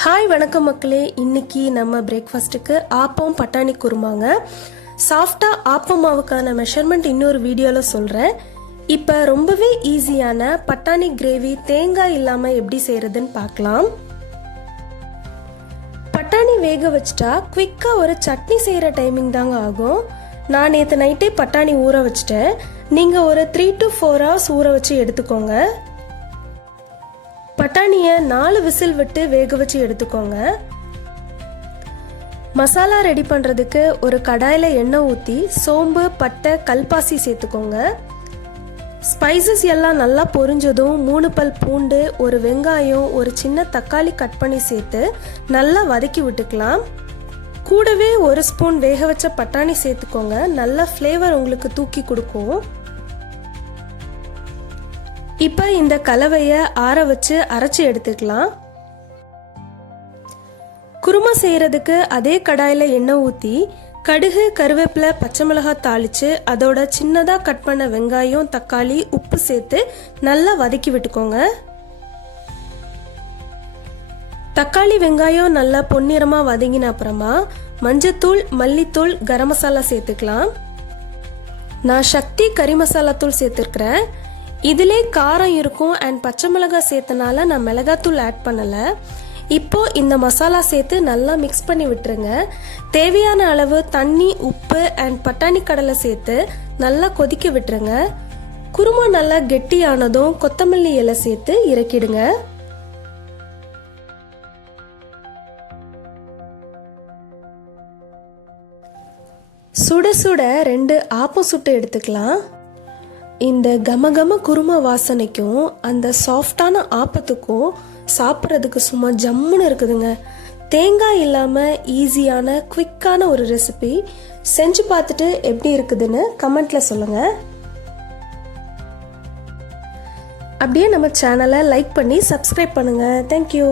Hi வணக்கம் மக்களே. இன்னைக்கு நம்ம பிரேக்ஃபாஸ்ட்டுக்கு ஆப்பம் பட்டாணி குருமாங்க. சாஃப்டாக ஆப்பம் மாவுக்கான மெஷர்மெண்ட் இன்னொரு வீடியோவில் சொல்கிறேன். இப்போ ரொம்பவே ஈஸியான பட்டாணி கிரேவி தேங்காய் இல்லாமல் எப்படி செய்கிறதுன்னு பார்க்கலாம். பட்டாணி வேக வச்சிட்டா குவிக்காக ஒரு சட்னி செய்கிற டைமிங் தாங்க ஆகும். நான் நேற்று நைட்டே பட்டாணி ஊற வச்சிட்டேன். நீங்கள் ஒரு 3 to 4 hours ஊற வச்சு எடுத்துக்கோங்க. பட்டாணியை 4 விசில் விட்டு வேக வச்சு எடுத்துக்கோங்க. மசாலா ரெடி பண்ணுறதுக்கு ஒரு கடாயில் எண்ணெய் ஊற்றி சோம்பு, பட்டை, கல்பாசி சேர்த்துக்கோங்க. ஸ்பைசஸ் எல்லாம் நல்லா பொரிஞ்சதும் 3 பல் பூண்டு, ஒரு வெங்காயம், ஒரு சின்ன தக்காளி கட் பண்ணி சேர்த்து நல்லா வதக்கி விட்டுக்கலாம். கூடவே 1 ஸ்பூன் வேக வச்ச பட்டாணி சேர்த்துக்கோங்க. நல்ல ஃப்ளேவர் உங்களுக்கு தூக்கி கொடுக்கும். இப்போ இந்த கலவையை ஆற வச்சு அரைச்சி எடுத்துக்கலாம். குருமா செய்கிறதுக்கு அதே கடாயில் எண்ணெய் ஊற்றி கடுகு, கருவேப்பிலை, பச்சை மிளகாய் தாளித்து அதோட சின்னதாக கட் பண்ண வெங்காயம், தக்காளி, உப்பு சேர்த்து நல்லா வதக்கி விட்டுக்கோங்க. தக்காளி, வெங்காயம் நல்லா பொன்னிறமாக வதங்கின அப்புறமா மஞ்சத்தூள், மல்லித்தூள், கரம் மசாலா சேர்த்துக்கலாம். நான் சக்தி கறி மசாலா தூள் சேர்த்துருக்கிறேன். இதிலே காரம் இருக்கும் அண்ட் பச்சை மிளகாய் சேர்த்தனால நான் மிளகாத்தூள் ஆட் பண்ணலை. இப்போது இந்த மசாலா சேர்த்து நல்லா மிக்ஸ் பண்ணி விட்டுருங்க. தேவையான அளவு தண்ணி, உப்பு அண்ட் பட்டாணி கடலை சேர்த்து நல்லா கொதிக்க விட்டுருங்க. குருமா நல்லா கெட்டியானதும் கொத்தமல்லி இலை சேர்த்து இறக்கிடுங்க. சுட சுட 2 ஆப்பம் சுட்டு எடுத்துக்கலாம். இந்த கமகம குருமா வாசனைக்கும் அந்த சாஃப்டான ஆப்பத்துக்கும் சாப்பிட்றதுக்கு சும்மா ஜம்முன்னு இருக்குதுங்க. தேங்காய் இல்லாமல் ஈஸியான குவிக்கான ஒரு ரெசிபி. செஞ்சு பார்த்துட்டு எப்படி இருக்குதுன்னு கமெண்ட்டில் சொல்லுங்கள். அப்படியே நம்ம சேனலை லைக் பண்ணி சப்ஸ்கிரைப் பண்ணுங்கள். தேங்க்யூ.